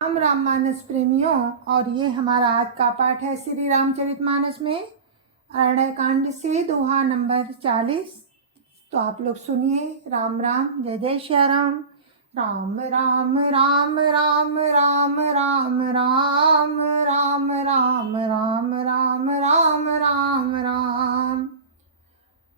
हम राममानस प्रेमियों, और ये हमारा आज का पाठ है श्री रामचरितमानस में अरण्य कांड से दोहा नंबर 40। तो आप लोग सुनिए। राम राम, जय जय श्री राम। राम राम राम राम राम राम राम राम राम राम राम राम राम राम।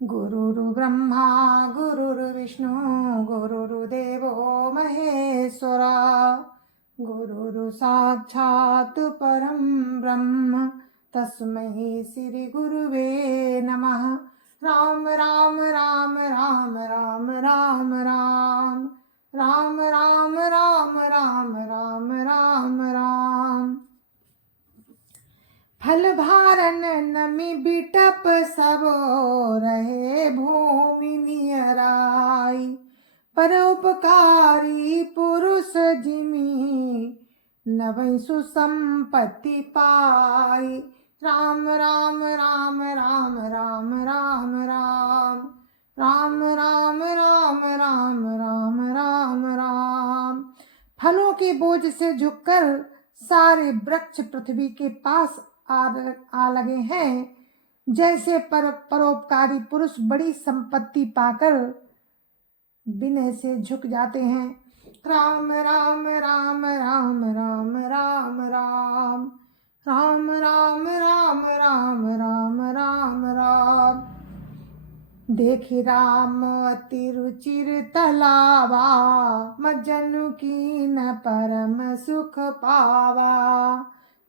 गुरुर् ब्रह्मा गुरुर्विष्णु गुरुर्देवो महेश्वरा, गुरुर् साक्षात् परं ब्रह्म तस्मै श्री गुरुवे नमः। राम राम राम राम राम राम राम राम राम राम राम राम राम राम। फल भारन नमि बिटप सबो रहे भूमि नियराई, परोपकारी पुरुष जिमि नवै सुसंपत्ति पाई। राम राम राम राम राम राम राम राम राम राम राम राम राम राम। फलों के बोझ से झुककर सारे वृक्ष पृथ्वी के पास आ लगे हैं, जैसे परोपकारी पुरुष बड़ी संपत्ति पाकर विनय से झुक जाते हैं। राम राम राम राम राम राम राम राम राम राम राम राम राम राम। देखी राम अति रुचिर तलावा, मज्जनु की न परम सुख पावा।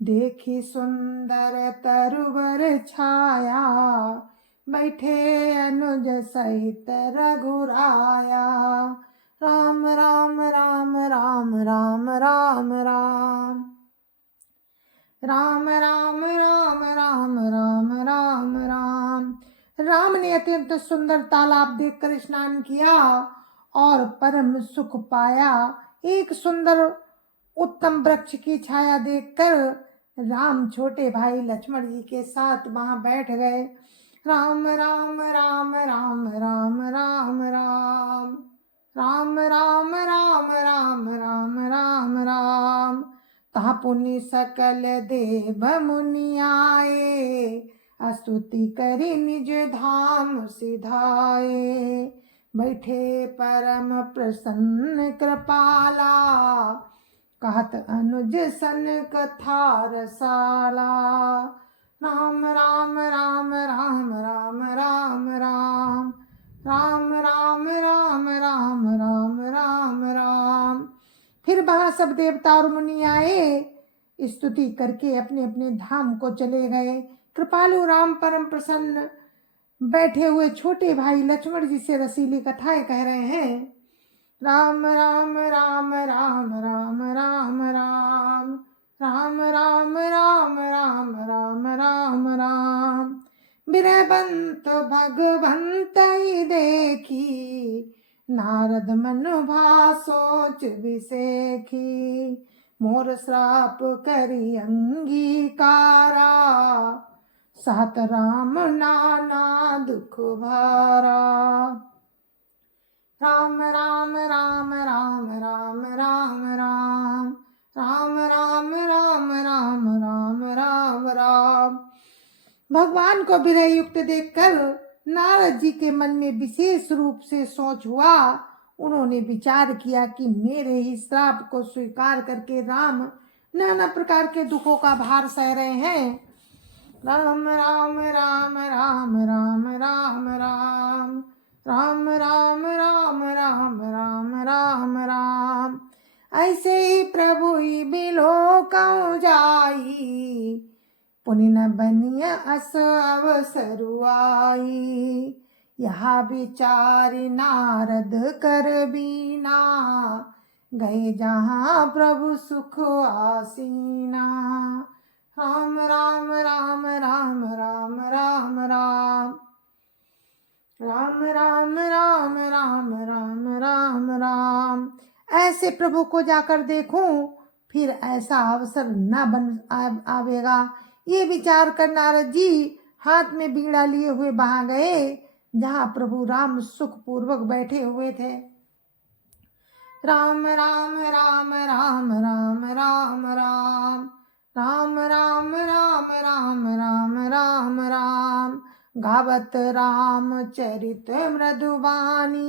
देखी सुंदर तरुवर छाया, बैठे अनुज सहित रघुराया। राम राम राम राम राम राम राम राम राम राम राम राम राम राम। राम ने अत्यंत सुंदर तालाब देखकर स्नान किया और परम सुख पाया। एक सुंदर उत्तम वृक्ष की छाया देखकर राम छोटे भाई लक्ष्मण जी के साथ वहां बैठ गए। राम राम राम राम राम राम राम राम राम राम राम राम राम राम। तहाँ पुनि सकल देव मुनि आए, स्तुति करी निज धाम सिधाए। बैठे परम प्रसन्न कृपाला, कहत अनुज सन कथा रसाला। राम राम राम राम राम राम राम राम राम राम राम राम राम राम। फिर वहां सब देवता और मुनि आए, स्तुति करके अपने अपने धाम को चले गए। कृपालु राम परम प्रसन्न बैठे हुए छोटे भाई लक्ष्मण जी से रसीली कथाएं कह रहे हैं। राम राम राम राम राम राम राम राम राम राम राम राम राम राम। बिरबंत भगवंत ही देखी, नारद मनु भा सोच विसेखी। मोर श्राप करी अंगीकारा, सात राम नाना दुख भारा। राम राम राम राम राम राम राम राम राम राम राम राम राम राम। भगवान को विरह युक्त देखकर नारद जी के मन में विशेष रूप से सोच हुआ। उन्होंने विचार किया कि मेरे ही श्राप को स्वीकार करके राम नाना प्रकार के दुखों का भार सह रहे हैं। राम राम राम राम राम राम राम राम राम राम राम राम राम राम। ऐसे ही प्रभु ही बिलोकं जाई, पुनि न बनिया अस अवसरु आई। यहाँ विचारि नारद कर बीना, गए जहाँ प्रभु सुख आसीना। राम राम राम राम राम राम राम राम राम राम राम राम राम राम। ऐसे प्रभु को जाकर देखूं, फिर ऐसा अवसर न बन आवेगा। ये विचार कर नारद जी हाथ में बीड़ा लिए हुए वहां गए जहाँ प्रभु राम सुख पूर्वक बैठे हुए थे। राम राम राम राम राम राम राम राम राम राम राम राम राम राम राम गावत राम चरित मृदुबानी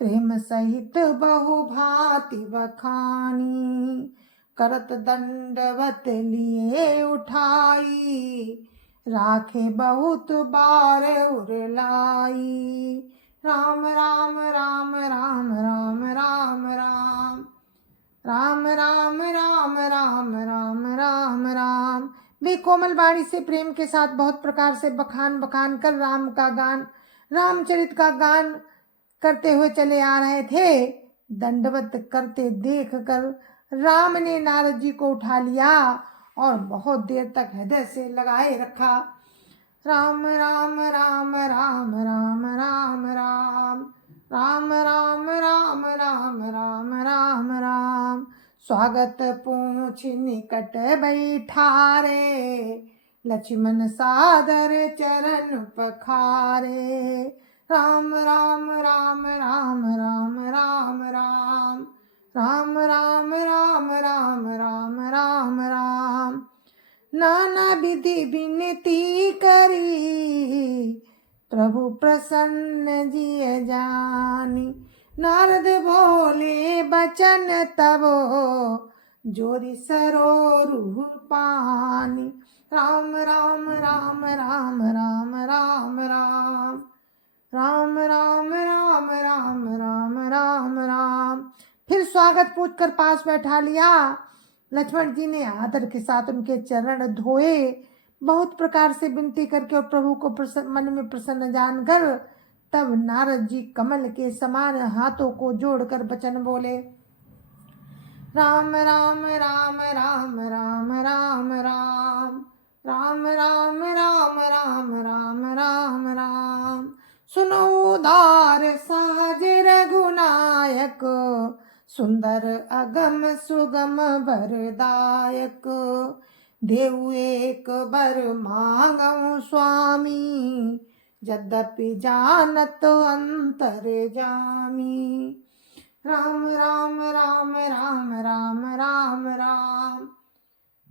प्रेम सहित बहु भांति बखानी करत दंडवत लिए उठाई राखे बहुत बार उरलाई राम राम राम राम राम राम राम राम राम राम राम राम राम राम वे कोमल वाणी से प्रेम के साथ बहुत प्रकार से बखान बखान कर राम का गान रामचरित का गान करते हुए चले आ रहे थे। दंडवत करते देख कर राम ने नारद जी को उठा लिया और बहुत देर तक हृदय से लगाए रखा। राम राम राम राम राम राम राम राम राम राम राम राम राम राम स्वागत पूछ निकट बैठारे लक्ष्मण सादर चरण पखारे राम राम राम राम राम राम राम राम राम राम राम राम राम राम नाना विधि विनती करी प्रभु प्रसन्न जिय जानी नारद बोले बचन तब जोरी सरोरु पानी राम राम राम राम राम राम राम राम राम राम राम राम राम राम फिर स्वागत पूछ कर पास बैठा लिया। लक्ष्मण जी ने आदर के साथ उनके चरण धोए बहुत प्रकार से विनती करके और प्रभु को मन में प्रसन्न जानकर तब नारद जी कमल के समान हाथों को जोड़कर वचन बोले राम राम राम राम राम राम राम राम राम राम राम राम राम राम सुनो उदार सहज रघुनायक सुंदर अगम सुगम वरदायक देव एक बर मांगऊ स्वामी यद्यपि जानत अंतर जामी राम राम राम राम राम राम राम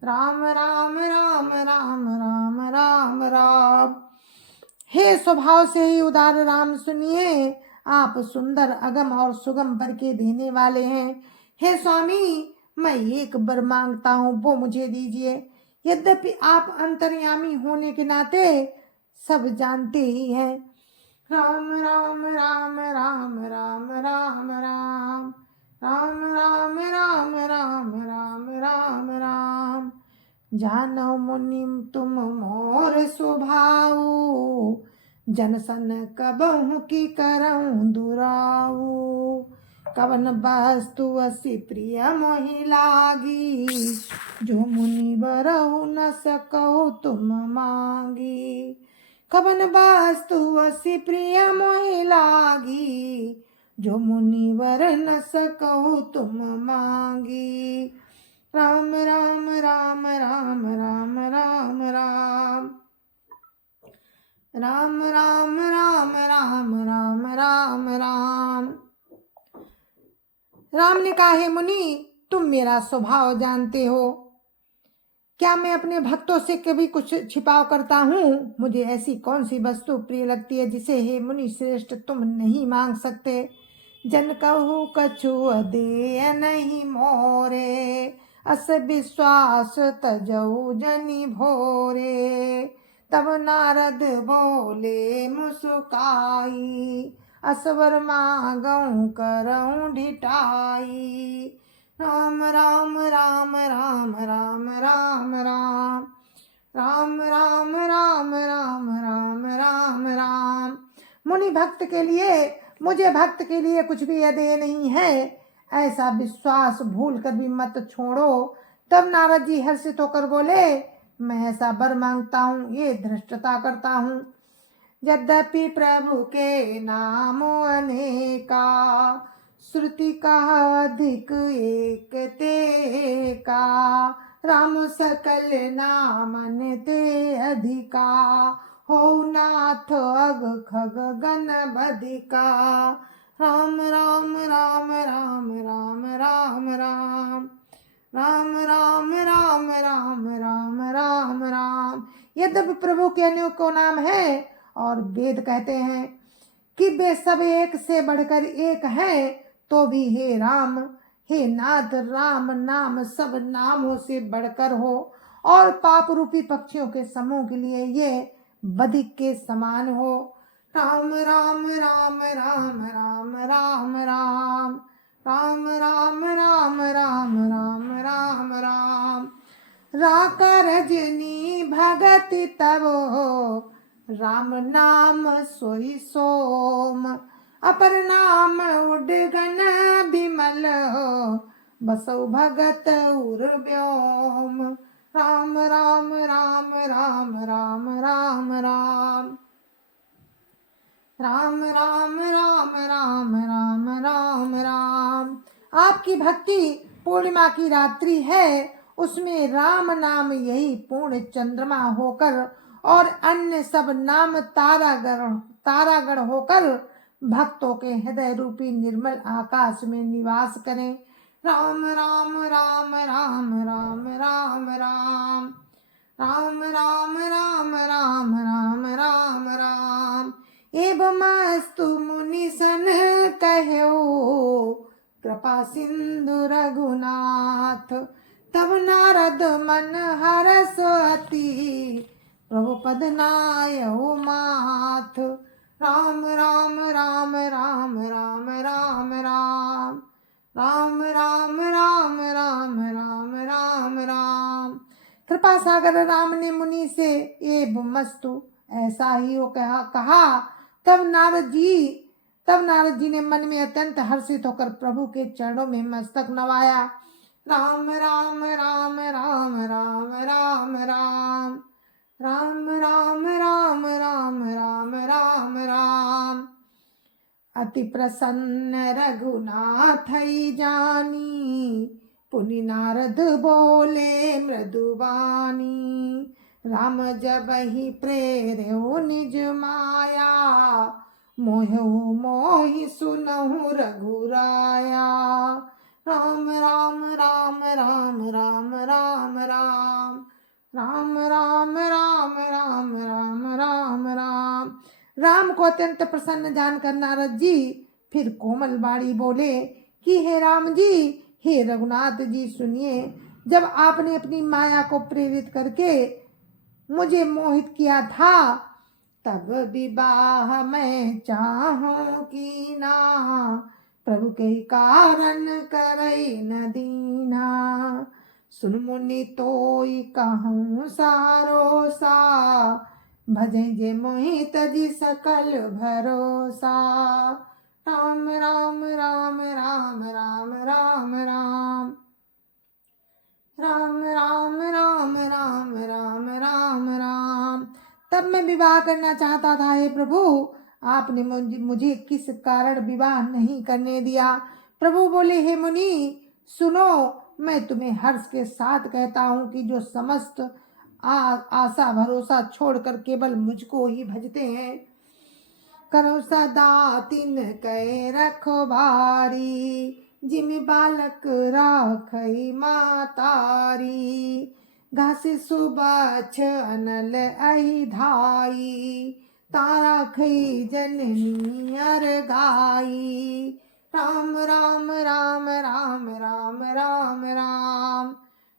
राम राम राम राम राम राम राम हे स्वभाव से ही उदार राम सुनिए आप सुंदर अगम और सुगम वर के देने वाले हैं। हे स्वामी मैं एक वर मांगता हूँ वो मुझे दीजिए। यद्यपि आप अंतर्यामी होने के नाते सब जानते ही हैं। राम राम राम राम राम राम राम राम राम राम राम राम राम राम जानो मुनि तुम मोर स्वभाव जन सन कबहु की करऊं दुराऊ कवन वस्तु असी प्रिय मोहि लागी जो मुनि बरहु न सकौ तुम मांगी कवन वस्तु असी प्रिय मोहि लागी जो मुनि वर न सकौ तुम मांगी राम राम राम राम राम राम राम राम राम राम राम राम राम राम राम ने कहा हे मुनि तुम मेरा स्वभाव जानते हो। क्या मैं अपने भक्तों से कभी कुछ छिपाव करता हूँ? मुझे ऐसी कौन सी वस्तु प्रिय लगती है जिसे हे मुनि श्रेष्ठ तुम नहीं मांग सकते। जन कहू कछु दे नहीं मोरे अस विश्वास तजऊ जनि भोरे तब नारद बोले मुस्काई असवर मांगऊ करऊं ढिठाई राम राम राम राम राम राम राम राम राम राम राम राम राम राम मुनि भक्त के लिए मुझे भक्त के लिए कुछ भी अदेय नहीं है ऐसा विश्वास भूल कर भी मत छोड़ो। तब नारद जी हर्षित होकर बोले मैं ऐसा वर मांगता हूँ ये धृष्टता करता हूँ। यद्यपि प्रभु के नाम अनेका श्रुति का अधिक एक ते का राम सकल नामन ते अधिका हो नाथ अग खग गण बधिका राम राम राम राम राम राम राम राम राम राम राम राम राम राम। यद्यपि प्रभु के अनेकों नाम है और वेद कहते हैं कि वे सब एक से बढ़कर एक है, तो भी हे राम, हे नाथ, राम नाम सब नामों से बढ़कर हो और पाप रूपी पक्षियों के समूह के लिए ये बधिक के समान हो। राम राम राम राम राम राम राम राम राम राम राम राम राम राम। राका रजनी भगति तब राम नाम सोई सोम। अपर नाम उडगन बिमल बसौ भगत उर व्योम। राम राम राम राम राम राम राम राम राम राम राम राम राम राम। आपकी भक्ति पूर्णिमा की रात्रि है, उसमें राम नाम यही पूर्ण चंद्रमा होकर और अन्य सब नाम तारागण होकर भक्तों के हृदय रूपी निर्मल आकाश में निवास करें। राम राम राम राम राम राम राम राम राम राम राम राम राम राम। एवमस्तु मुनिसन कहो कृपा सिंधु रघुनाथ। तब नारद मन हरस अति प्रभु पद नायौ माथ। राम राम राम राम राम राम राम राम राम राम राम राम राम राम। कृपा सागर राम ने मुनि से एवं मस्तु ऐसा ही हो कहा। तब नारद जी ने मन में अत्यंत हर्षित होकर प्रभु के चरणों में मस्तक नवाया। राम राम राम राम राम राम राम राम राम राम राम राम राम राम। अति प्रसन्न रघुनाथ जानी पुनि नारद बोले मृदुबानी। राम जब ही प्रेर्यो निज माया मोहु मोहि सुनहु रघुराया। राम राम राम राम राम राम राम राम राम राम राम राम राम राम। राम को अत्यंत प्रसन्न जानकर नारद जी फिर कोमल बाणी बोले कि हे राम जी, हे रघुनाथ जी, सुनिए। जब आपने अपनी माया को प्रेरित करके मुझे मोहित किया था, तब विवाह मैं चाहूं की ना प्रभु के कारण करई न दीना। सुन मुनि तोई कहूँ सारोसा भजे जे मोहित जी सकल भरोसा। राम राम राम राम राम राम राम राम राम राम राम राम राम राम। तब मैं विवाह करना चाहता था, हे प्रभु, आपने मुझे किस कारण विवाह नहीं करने दिया। प्रभु बोले, हे मुनि सुनो, मैं तुम्हें हर्ष के साथ कहता हूँ कि जो समस्त आशा भरोसा छोड़कर केवल मुझको ही भजते हैं, करो सदा तिन कै रखो भारी। जिम बालक राखई मातारी, घास सुबछ अनल अहि धाई। तारा खई जननी अर गाई। राम राम राम राम राम राम राम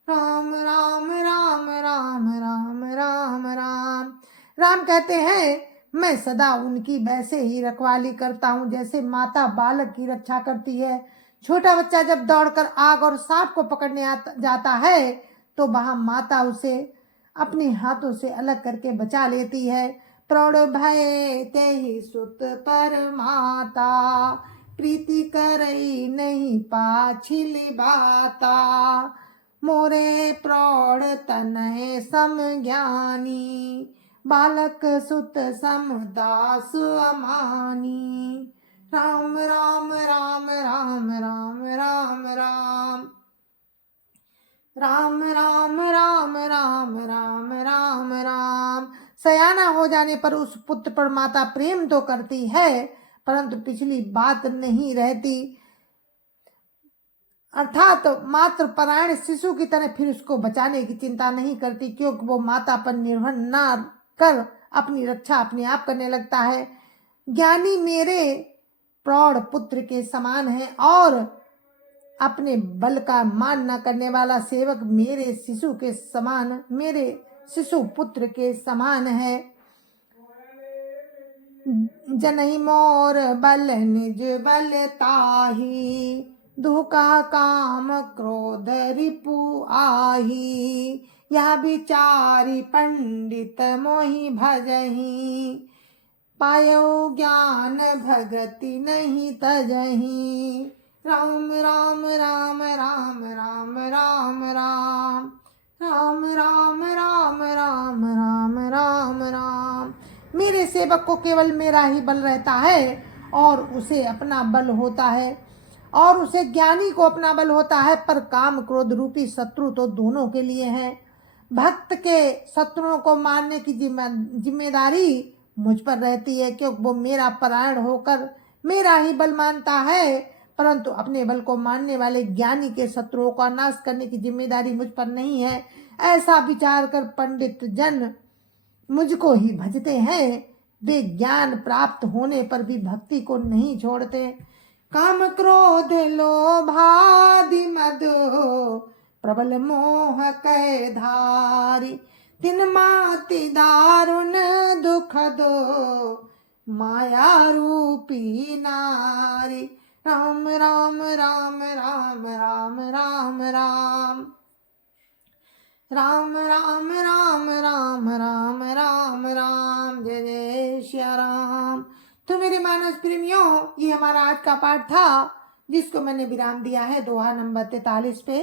राम राम राम राम राम राम राम। राम कहते हैं, मैं सदा उनकी वैसे ही रखवाली करता हूँ जैसे माता बालक की रक्षा करती है। छोटा बच्चा जब दौड़कर आग और सांप को पकड़ने जाता है तो वहां माता उसे अपने हाथों से अलग करके बचा लेती है। प्रौढ़ भय ते ही सुत पर माता, प्रीति करई नहीं पाछिल बाता। मोरे प्रौढ़ तनय सम ज्ञानी, बालक सुत सम दास अमानी। राम राम राम राम राम राम राम राम राम राम राम राम राम राम। सयाना हो जाने पर उस पुत्र पर माता प्रेम तो करती है, परंतु पिछली बात नहीं रहती। अर्थात मात्र परायण शिशु की तरह फिर उसको बचाने की चिंता नहीं करती, क्योंकि वो माता पर निर्भर ना कर अपनी रक्षा अपने आप करने लगता है। ज्ञानी मेरे प्रौढ़ पुत्र के समान है और अपने बल का मान न करने वाला सेवक मेरे शिशु पुत्र के समान है। जनहि मोर बल निज बल ताही, दुका काम क्रोध रिपु आही। यह विचारी पंडित मोहि भजहि, पायो ज्ञान भगति नहीं तजहि। राम राम राम राम राम राम राम राम राम राम राम राम राम राम। मेरे सेवक को केवल मेरा ही बल रहता है और उसे अपना बल होता है, और उसे ज्ञानी को अपना बल होता है, पर काम क्रोध रूपी शत्रु तो दोनों के लिए है। भक्त के शत्रुओं को मारने की जिम्मेदारी मुझ पर रहती है, क्योंकि वो मेरा परायण होकर मेरा ही बल मानता है, परंतु अपने बल को मानने वाले ज्ञानी के शत्रुओं का नाश करने की जिम्मेदारी मुझ पर नहीं है। ऐसा विचार कर पंडित जन मुझको ही भजते हैं। वे ज्ञान प्राप्त होने पर भी भक्ति को नहीं छोड़ते। काम क्रोध लोभादि मद प्रबल मोह कै धारी, दिन माति दारुण दुख दो माया रूपी नारी। राम राम राम राम राम राम राम राम राम राम राम राम राम राम। जय जय श्या राम। तो मेरे मानस प्रेमियों, ये हमारा आज का पाठ था, जिसको मैंने विराम दिया है दोहा नंबर 43 पे।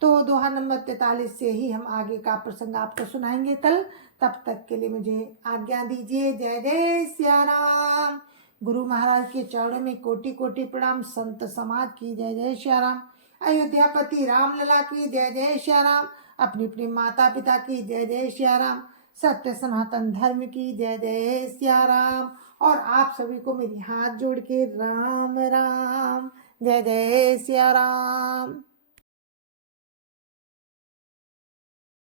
तो दोहा नंबर 43 से ही हम आगे का प्रसंग आपको सुनाएंगे कल। तब तक के लिए मुझे आज्ञा दीजिए। जय जय श्या राम। गुरु महाराज के चरणों में कोटि कोटि प्रणाम। संत समाज की जय जय श्या राम। अयोध्यापति रामलला की जय जय श्या राम। अपनी अपनी माता पिता की जय जय श्या राम। सत्य सनातन धर्म की जय जय श्या राम। और आप सभी को मेरी हाथ जोड़ के राम राम। जय जय श्या राम।